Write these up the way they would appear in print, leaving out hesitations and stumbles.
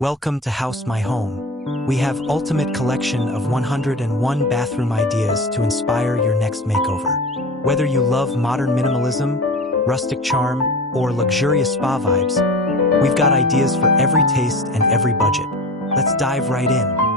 Welcome to House My Home. We have ultimate collection of 101 bathroom ideas to inspire your next makeover. Whether you love modern minimalism, rustic charm, or luxurious spa vibes, we've got ideas for every taste and every budget. Let's dive right in.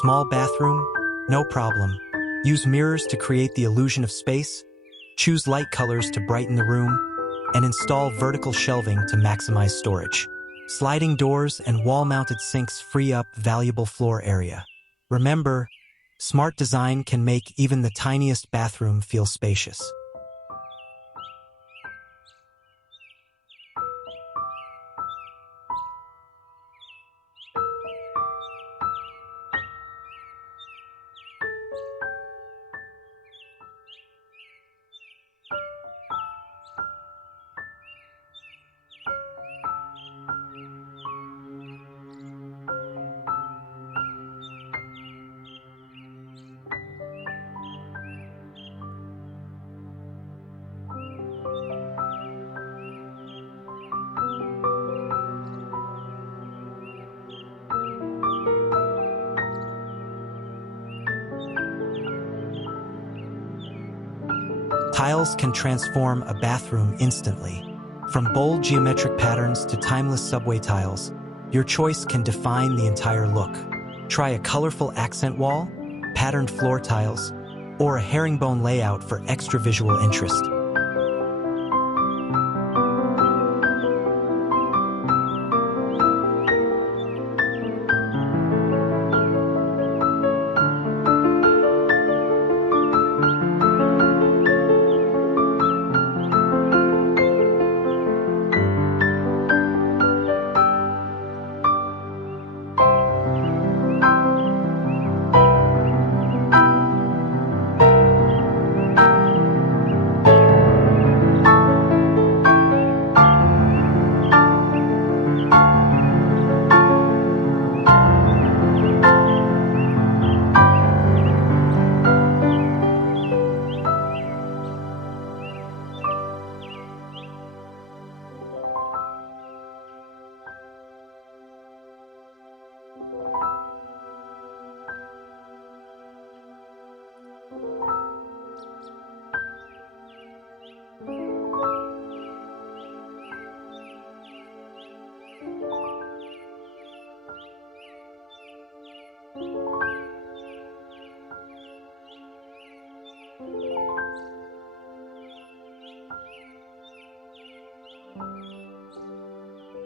Small bathroom? No problem. Use mirrors to create the illusion of space, choose light colors to brighten the room, and install vertical shelving to maximize storage. Sliding doors and wall-mounted sinks free up valuable floor area. Remember, smart design can make even the tiniest bathroom feel spacious. Tiles can transform a bathroom instantly. From bold geometric patterns to timeless subway tiles, your choice can define the entire look. Try a colorful accent wall, patterned floor tiles, or a herringbone layout for extra visual interest.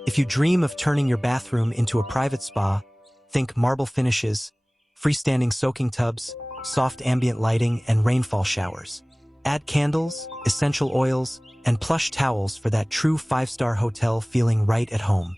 If you dream of turning your bathroom into a private spa, think marble finishes, freestanding soaking tubs, soft ambient lighting, and rainfall showers. Add candles, essential oils, and plush towels for that true five-star hotel feeling right at home.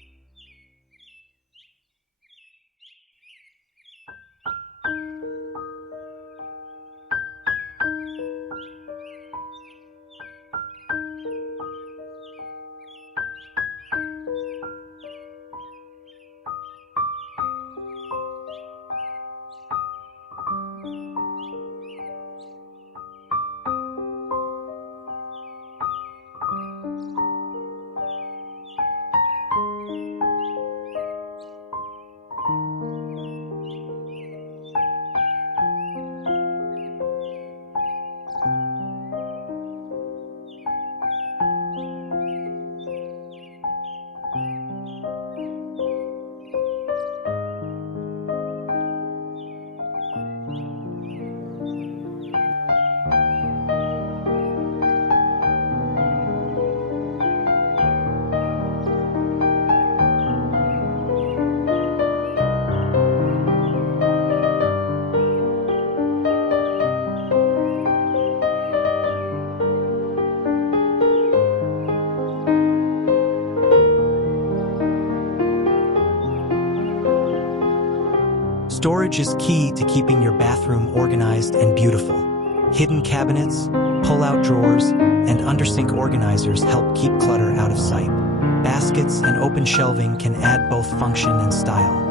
Storage is key to keeping your bathroom organized and beautiful. Hidden cabinets, pull-out drawers, and under-sink organizers help keep clutter out of sight. Baskets and open shelving can add both function and style.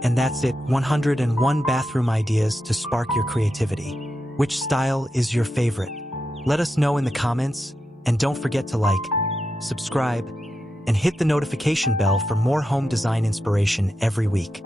And that's it, 101 bathroom ideas to spark your creativity. Which style is your favorite? Let us know in the comments, and don't forget to like, subscribe, and hit the notification bell for more home design inspiration every week.